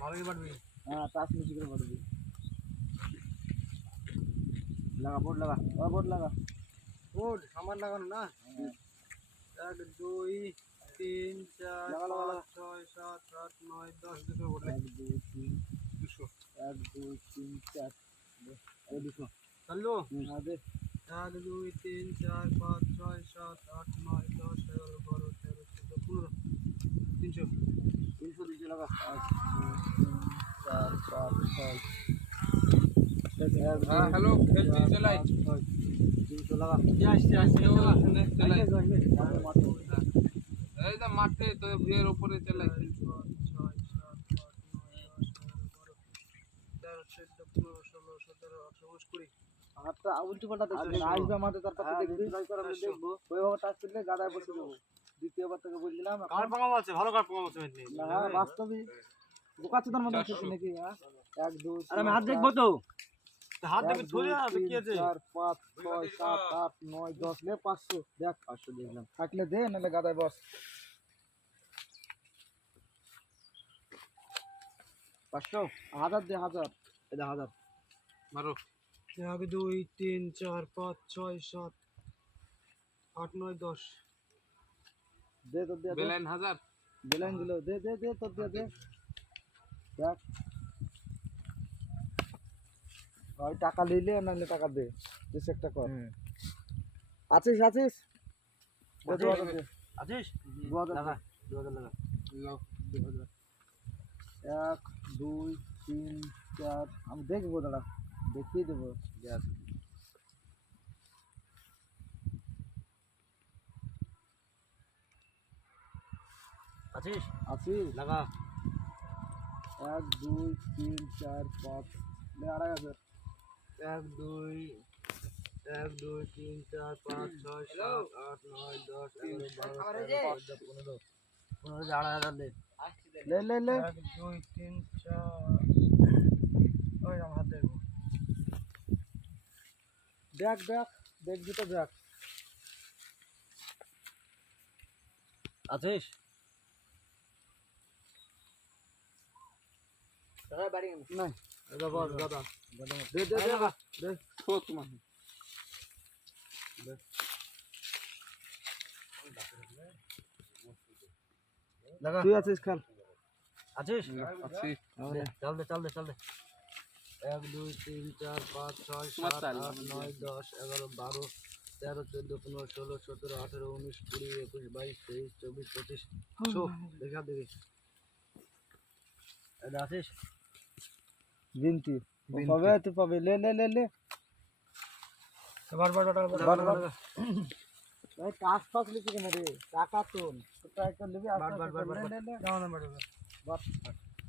ভালোই পারবি হ্যাঁ টাচ মিশি করে পড়বি লাগা বোর্ড লাগা। ও বোর্ড লাগা। বোর্ড আমার লাগানো না? এক দুই তিন চার। পাঁচ ছয় সাত আট নয় দশ দুশো বোর্ড এক দুই তিন দুশো। এক দুই তিন চার। দুশো। হ্যাঁ দে। এক দুই তিন চার পাঁচ ছয় সাত আট নয় দশ এগারো বারো তেরো চোদ্দ পনেরো তিনশো তিনশো লাগা এক চার পাঁচ ছয় হ্যাঁ হ্যালো চালাই তিনশো মাঠে তো চার, ছয়, নয়, ষোলো, সতেরো, আঠারো, কুড়ি। হাতটা উল্টো পাল্টা দেখবি। আসবে আমাদের তার পাশে দেখবি। দেখব। ওইভাবে টাচ করলে গাদায় বসে দেবো দ্বিতীয়বার থেকে বলছিলাম কার পাঙাম আছে? ভালো কার পাঙাম আছে না বাস্তবে বোকাচ্ছে তার মধ্যে আছে নাকি এক দুই আরে আমি হাত দেখব তো। হাত দেখবি ধরে আছে কি আছে? চার পাঁচ ছয় সাত আট নয় দশ লে পাঁচশো। দেখ পাঁচশো দেখলাম থাকলে দে নাহলে গাদায় বস। পাঁচশো? হাজার দে হাজার। এটা হাজার। মারো। এক দুই তিন চার পাঁচ ছয় সাত আট নয় দশ। দে তোর দিয়ে দে। বেলাইন হাজার। বেলাইন দিল। দে দে দে তোর দিয়ে দে। দেখ। ওই টাকা নিলে নাহলে টাকা দে। বেশ একটা কর। আছিস আছিস? আছিস? দু হাজার দে। দু হাজার লাগা দু হাজার। এক দুই তিন চার। আমি দেখব দাদা। দেখিয়ে দেবো যে আছে। আছিস আছিস লাগা এক দুই তিন চার পাঁচ লে আড়াই হাজার এক দুই এক দুই তিন চার পাঁচ ছয় সাত আট নয় দশ এগারো বারো তেরো চোদ্দ পনেরো পনেরো যে আড়াই হাজার দে লে লে লে এক দুই তিন চার ওই আমার হাত দেখব দেখ দেখ দেখবি তো দেখ আছিস? নাই। দাদা। দে দে দে দে। ও তোমার লাগা তুই আছিস খান আছিস? আছি দে, চাল দে চাল দে। এক দুই তিন চার পাঁচ ছয় সাত আট নয় দশ এগারো বারো তেরো চোদ্দ পনেরো ষোলো সতেরো আঠেরো উনিশ কুড়ি একুশ বাইশ তেইশ চব্বিশ পঁচিশ শো দেখা দেখি এটা আছিস? বিনতি। পাবে? তুই পাবে। লে লে লে লে। বার বার বার বার, বার। ভাই কাজ ফাজ লিখে কেন রে? টাকা তোল। তো ট্রাই করে নিবি বার, বার, বার, বার, বার। বার বাট